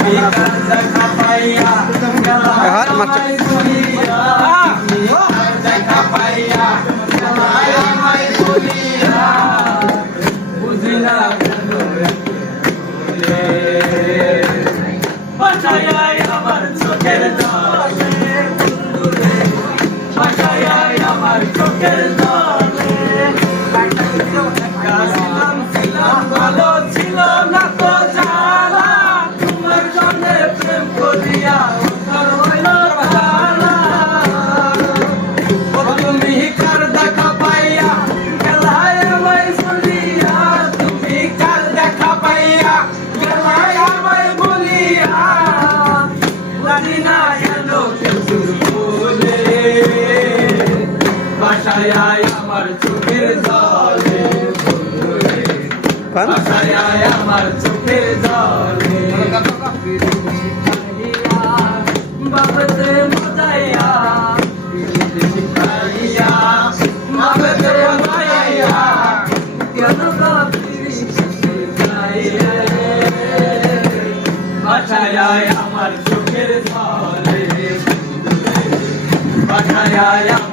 দেখা পাইয়া দেখা পাইয়া বুঝি না বাসায় আমার চোখের জলে বাসায় আমার চোখের জলে ছিলাম ভালো ছিল না তো জানা তোমার সঙ্গে প্রেম করিয়া তুমি কার দেখা পাইয়া গেলায় আমায় বলিয়া তুমি কার দেখা পাইয়া গেলায় আমায় বলিয়া জানি না কেন কিছু বলে বাসায় আমার চোখের জলে বাসায় আমার চোখের জলে বাবাতে মজাইয়া বাবাতে মজাইয়া কেন বাসায় আমার চোখের জলে বাসায় আমার